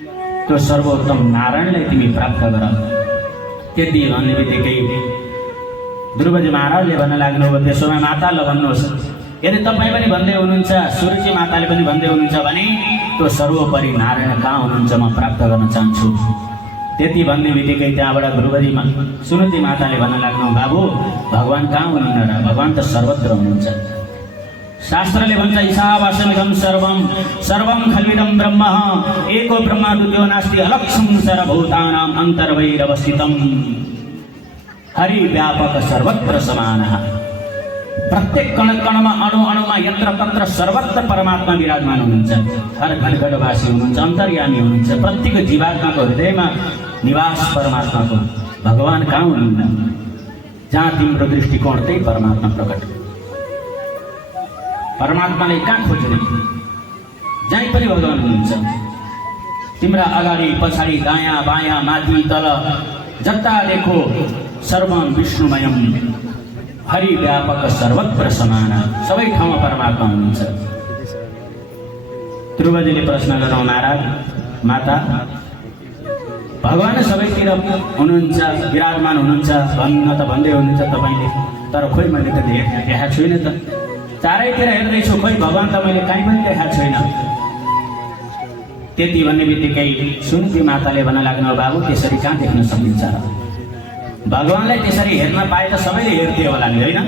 त्यो सर्वोत्तम नारायणलाई तिमी प्राप्त गर। त्यति भन्ने बित्तिकै ध्रुवजी महाराजले भन्न लाग्नुभयो, त्यसोमा माता ल भन्नुहोस्, यदि तपाईँ पनि भन्दै हुनुहुन्छ, सुरुचि माताले पनि भन्दै हुनुहुन्छ भने त्यो सर्वोपरि नारायण कहाँ हुनुहुन्छ म प्राप्त गर्न चाहन्छु। त्यति भन्ने बित्तिकै त्यहाँबाट ध्रुवजी सुरुचि माताले भन्न लाग्नु, बाबु भगवान् कहाँ हुनुहुन्न र? भगवान् त सर्वत्र हुनुहुन्छ। शास्त्रले भन्छ ईशावास्यमिदं सर्वं सर्वं खल्विदं ब्रह्म एको ब्रह्म द्वितीयो नास्ति अलक्षं सर्वभूतानां अन्तर्बहिरवस्थितं हरि व्यापक सर्वत्र समानः। प्रत्येक कण कणमा अणु अणुमा यत्र तत्र सर्वत्र परमात्मा विराजमान हुनुहुन्छ। हर घट घटवासी हुनुहुन्छ, अन्तर्यामी हुनुहुन्छ। प्रत्येक जीवात्माको हृदयमा निवास परमात्माको। भगवान् कहाँ हुनुहुन्न? जहाँ तिम्रो दृष्टिकोण त्यही परमात्मा प्रकट। परमात्मालाई कहाँ खोज्ने? जहीँ पनि भगवान् हुनुहुन्छ। तिम्रा अगाडि पछाडि दायाँ बायाँ माथि तल जता देखो सर्वं विष्णुमयम् हरि व्यापक सर्वत्र समान। सबै ठाउँमा परमात्मा हुनुहुन्छ। ध्रुवजीले प्रश्न गर्नु, महाराज माता भगवान् सबैतिर हुनुहुन्छ, विराजमान हुनुहुन्छ भन्न त भन्दै हुनुहुन्छ तपाईँले, तर खोइ मैले त देखाएको छुइनँ त। चारैतिर हेर्दैछु, खोइ भगवान् त मैले कहीँ पनि देखाएको छैन। त्यति भन्ने बित्तिकै सुनती माताले भन्न लाग्नु, बाबु त्यसरी कहाँ देख्न सकिन्छ र? भगवान्लाई त्यसरी हेर्न पाए त सबैले हेर्थे होला नि, होइन?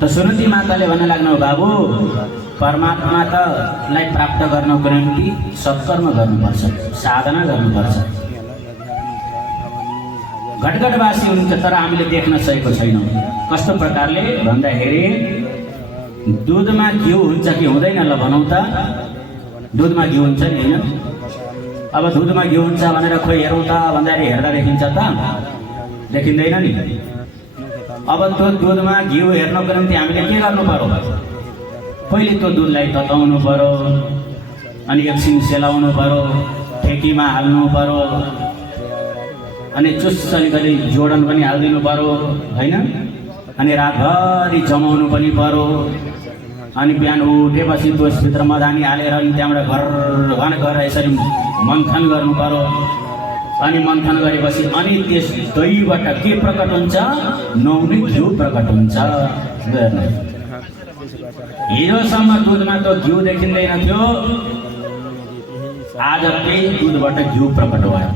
त सुनती माताले भन्न लाग्नु, बाबु परमात्मा त लाई प्राप्त गर्नको निम्ति सत्कर्म गर्नुपर्छ, साधना गर्नुपर्छ। घटघटवासी हुनुहुन्छ तर हामीले देख्न सकेको छैनौँ। कस्तो प्रकारले भन्दाखेरि दुधमा घिउ हुन्छ कि हुँदैन ल भनौँ त? दुधमा घिउ हुन्छ नि, होइन? अब दुधमा घिउ हुन्छ भनेर खोइ हेरौँ त भन्दाखेरि हेर्दा देखिन्छ त? देखिँदैन नि। अब त्यो दुधमा घिउ हेर्नको निम्ति हामीले के गर्नु पर्यो? पहिले त्यो दुधलाई तताउनु पर्यो, अनि एकछिन सेलाउनु पर्यो, ठेकीमा हाल्नु पर्यो, अनि चुस्स अलिकति जोडन पनि हालिदिनु पर्यो, होइन? अनि रातभरि जमाउनु पनि पर्यो। अनि बिहान उठेपछि त्यसभित्र मदानी हालेर अनि त्यहाँबाट घर घर यसरी मन्थन गर्नु पर्यो। अनि मन्थन गरेपछि अनि त्यस दहीबाट के प्रकट हुन्छ? नुहाउने घिउ प्रकट हुन्छ। हिजोसम्म दुधमा त घिउ देखिँदैन थियो, आज त्यही दुधबाट घिउ प्रकट भयो।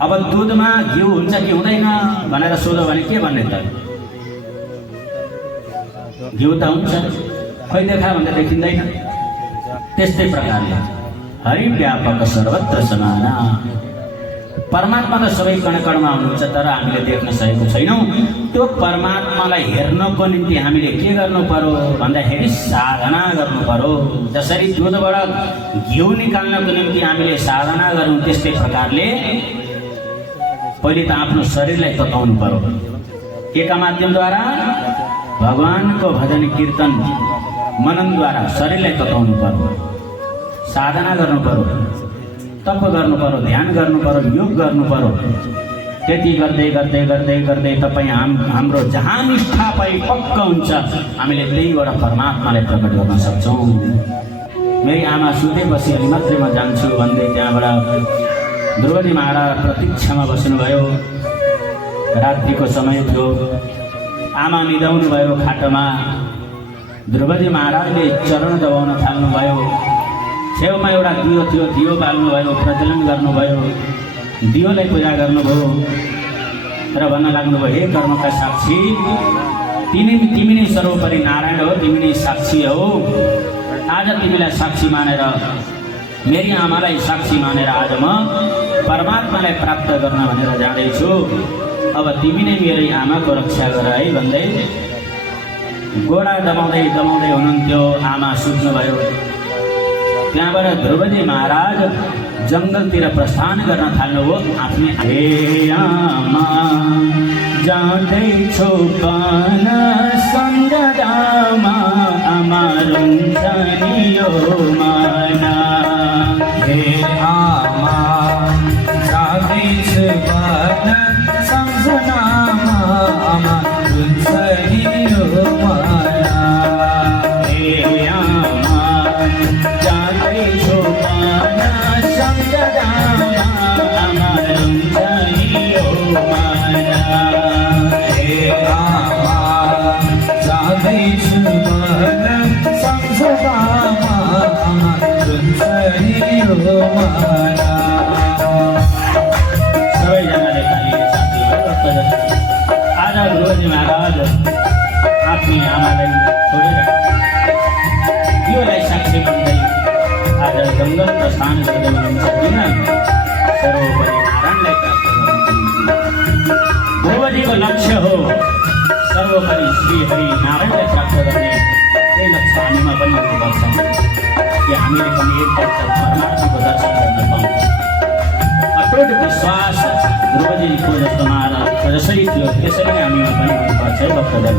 अब दुधमा घिउ हुन्छ कि हुँदैन भनेर सोध्यो भने के भन्ने त? घिउ त हुन्छ, खोइ देखा भन्दा देखिँदैन। त्यस्तै प्रकारले हरि व्यापक सर्वत्र समान। परमात्मा त सबै कणकणमा हुनुहुन्छ तर हामीले देख्न सकेको छैनौँ। त्यो परमात्मालाई हेर्नको निम्ति हामीले के गर्नु पर्यो भन्दाखेरि साधना गर्नु पर्यो। जसरी दुधबाट घिउ निकाल्नको निम्ति हामीले साधना गरौँ, त्यस्तै प्रकारले पहिले त आफ्नो शरीरलाई तताउनु पर्यो। के का माध्यमद्वारा? भगवानको भजन कीर्तन मननद्वारा शरीरलाई तताउनु पर्यो, साधना गर्नु पर्यो, तप गर्नु पर्यो, ध्यान गर्नु पर्यो, योग गर्नु पर्यो। त्यति गर्दै गर्दै गर्दै गर्दै तपाईँ हाम्रो जहाँ निष्ठा पाइ पक्क हुन्छ, हामीले त्यहीबाट परमात्मालाई प्रकट गर्न सक्छौँ। मेरी आमा सुतेपछि अलि मात्रै म जान्छु भन्दै त्यहाँबाट ध्रुवजी महाराज प्रतीक्षामा बस्नुभयो। रात्रिको समय थियो, आमा निदाउनु भयो खाटोमा। ध्रुवजी महाराजले चरण दबाउन थाल्नुभयो। छेउमा एउटा दियो थियो, दियो बाल्नुभयो, प्रज्वलन गर्नुभयो, दियोलाई पूजा गर्नुभयो र भन्न लाग्नुभयो, हे कर्मका साक्षी, तिमी नै सर्वोपरि नारायण हो, तिमी नै साक्षी हो। आज तिमीलाई साक्षी मानेर, मेरी आमालाई साक्षी मानेर आज म परमात्मालाई प्राप्त गर्न भनेर जाँदैछु। अब तिमी नै मेरो आमाको रक्षा गर है भन्दै गोडा दबाउँदै दबाउँदै हुनुहुन्थ्यो। आमा सुत्नुभयो। त्यहाँबाट ध्रुवजी महाराज जङ्गलतिर प्रस्थान गर्न थाल्नुभयो। आफ्नै हे आमा जाँदैछु पान सङ्गदामा, आमा रुन्छ नि यो माना। हे आमा जाँदैछु पान सम्झनामा, आमा रुन्छ नि यो सबैजनाले तालीले साथीहरू भक्तजन आज गुरुजी महाराज आफ्नी आमालाई छोडेर योलाई साक्षी बन्दै आज जङ्गल प्रस्थान गर्दै हुनुहुन्छ किन सर्वोपरि नारायणलाई प्राप्त गर्नको निम्ति गुरुजीको लक्ष्य हो सर्वोपरि श्री हरि नारायणलाई प्राप्त गर्ने त्यही लक्ष्य हामीमा पनि हुनुपर्छ कि हामीले पनि एकपल्ट परमात्माको दर्शन गर्न पाऊँ अटुट विश्वास गुरुजीको जस्तो महाराज जसरी थियो त्यसरी नै हामीमा पनि हुनुपर्छ है भक्तजन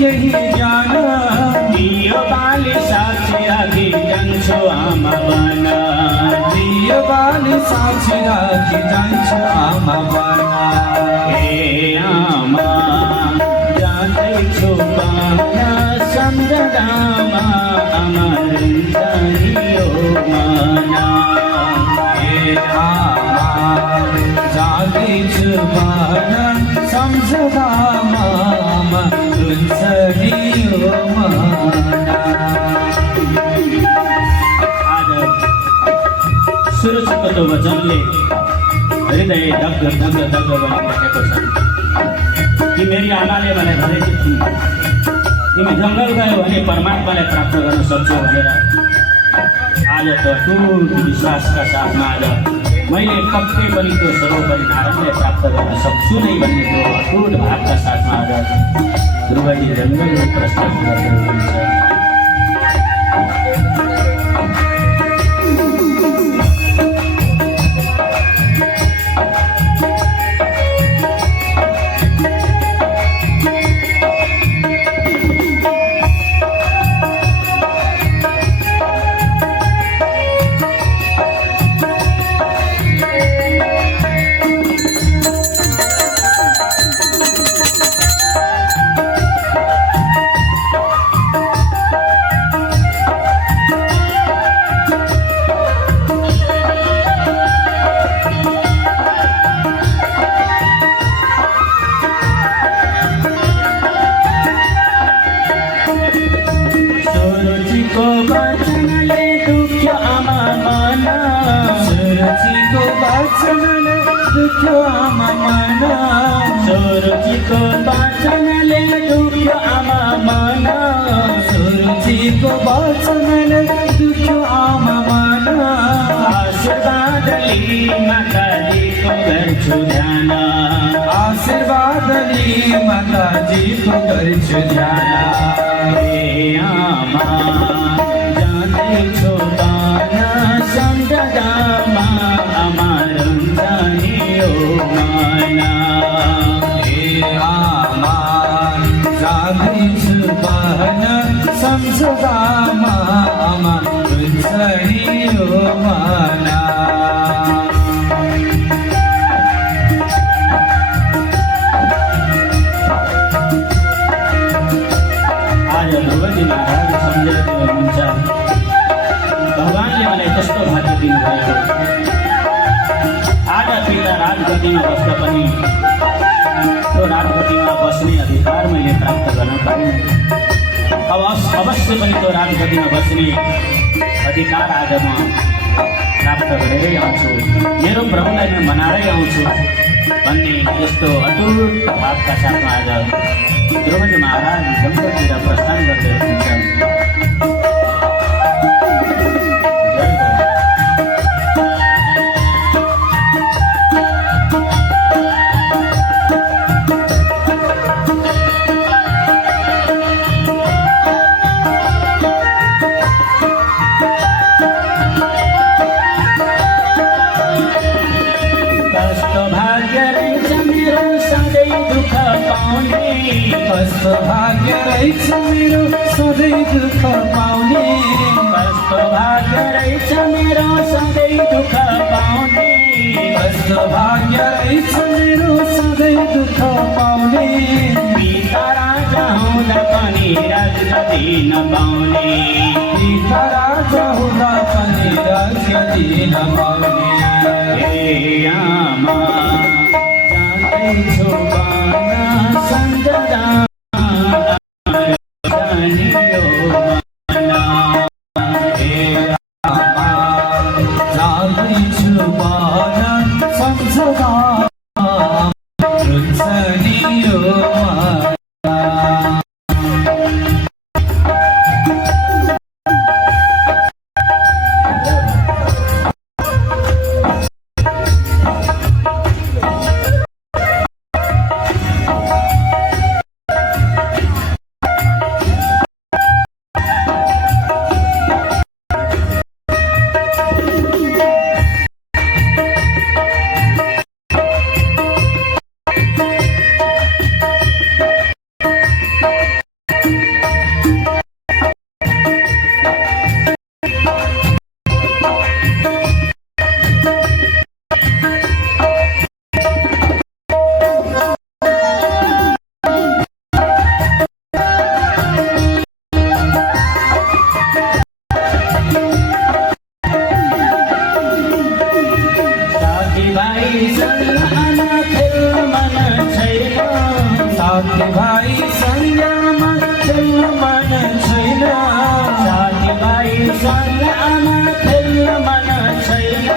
केही ज्ञान दियो बाली साक्षी राखी जान्छु आमा बना दियो बाली साक्षी राखी जान्छु आमा बना हे आमा जान्दैछु बना सम्झदामा अमर जानियो मना हे आमा जान्दैछु बना सम्झदामा आज सुरक्षको वचनले हृदय धग धग धग बनिरहेको छ कि मेरी आमाले मलाई भनेकी थिइन् तिमी जङ्गल गयो भने परमात्मालाई प्राप्त गर्न सक्छौ भनेर आज त अटुट विश्वासका साथमा आज मैले पक्कै पनि त्यो सर्वोपरि नारायणलाई प्राप्त गर्न सक्छु नै भन्ने त्यो अटुट भावका साथमा आज ध्रुवजी जङ्गलमा प्रस्थान गर्दै हुनुहुन्छ सुरुचिको वचनले दुख्यो आमा मन सुरुचिको वचनले दुख्यो आमा मन आशीर्वाद लिई माताजीको गर्छु ध्यान आशीर्वाद लिई माताजीको गर्छु ध्यान हे आमा जान्दैछु बान सम्झदामा अमर जानियो मना आमा जान्दैछु बहन सम्झदामा आमा जानियो मना आज ध्रुवजी महाराज सम्झेर हुनुहुन्छ भगवानले मलाई कस्तो भाग्य दिनुभएको आज पिता राजगद्दीमा बस्दा पनि त्यो राजगद्दीमा बस्ने अधिकार मैले प्राप्त गर्न पाइनँ अब अवश्य पनि त्यो राजगद्दीमा बस्ने अधिकार आज म प्राप्त गरेरै आउँछु मेरो प्रभुलाई म मनाएरै आउँछु भन्ने यस्तो अटुट भावका साथमा आज द्रौपदी महाराज जमसतिर प्रस्थान गर्दै हुनुहुन्छ। कस्तो भाग्य रहेछ मेरो सधैँ दुःख पाउने, कस्तो भाग्य रहेछ मेरो सधैँ दुःख पाउने, कस्तो भाग्य रहेछ मेरो सधैँ दुःख पाउने। पिता राजा हुँदा पनि राजगद्दी नपाउने, पिता राजा हुँदा पनि राजगद्दी नपाउने। हे आमा जाँदैछु बाना सम्झँदा साथीभाइ सँगमा खेल्न मन छैन, साथीभाइसँग आमा खेल्न मन छैन,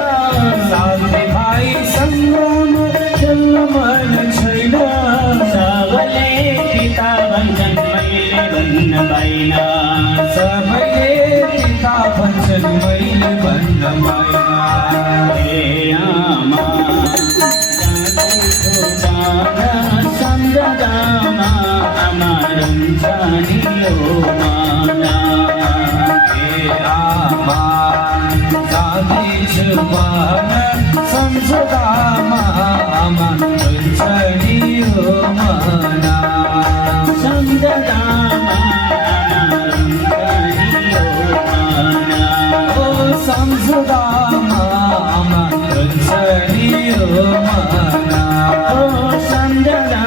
साथीभाइ सँगमा खेल्न मन छैन। सबैले पिता भन्छन् मैले भन्न पाइन, सबैले पिता भन्छन् मैले भन्न पाइन। हे आमा जाँदैछु बाना सम्झँदामा आमा रुन्छ नि यो माना। हे आमा जाँदैछु बाना सम्झँदामा आमा रुन्छ नि यो मना। सम्झँदामा आमा रुन्छ नि यो माना। ओ सम्झँदामा आमा रुन्छ नि यो मना। ओ सम्झँदा